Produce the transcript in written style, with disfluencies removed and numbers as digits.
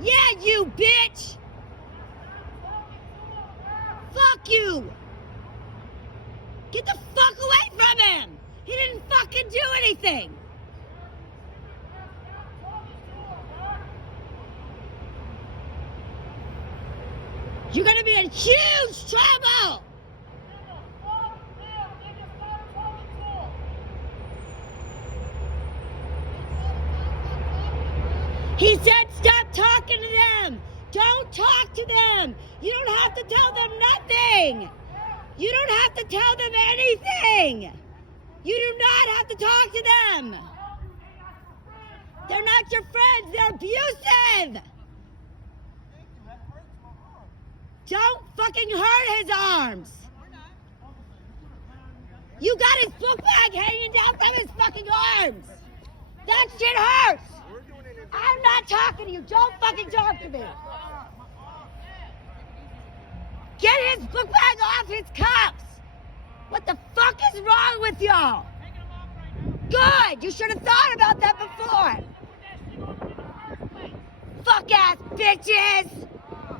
Yeah, you bitch! Fuck you! Get the fuck away from him! He didn't fucking do anything! You're gonna be in huge trouble! He said stop talking to them! Don't talk to them! You don't have to tell them nothing! You don't have to tell them anything! You do not have to talk to them! They're not your friends, they're abusive! Don't fucking hurt his arms! You got his book bag hanging down from his fucking arms! That shit hurts! I'm not talking to you. Don't fucking talk to me. Get his book bag off his cuffs. What the fuck is wrong with y'all? Good. You should have thought about that before. Fuck ass bitches.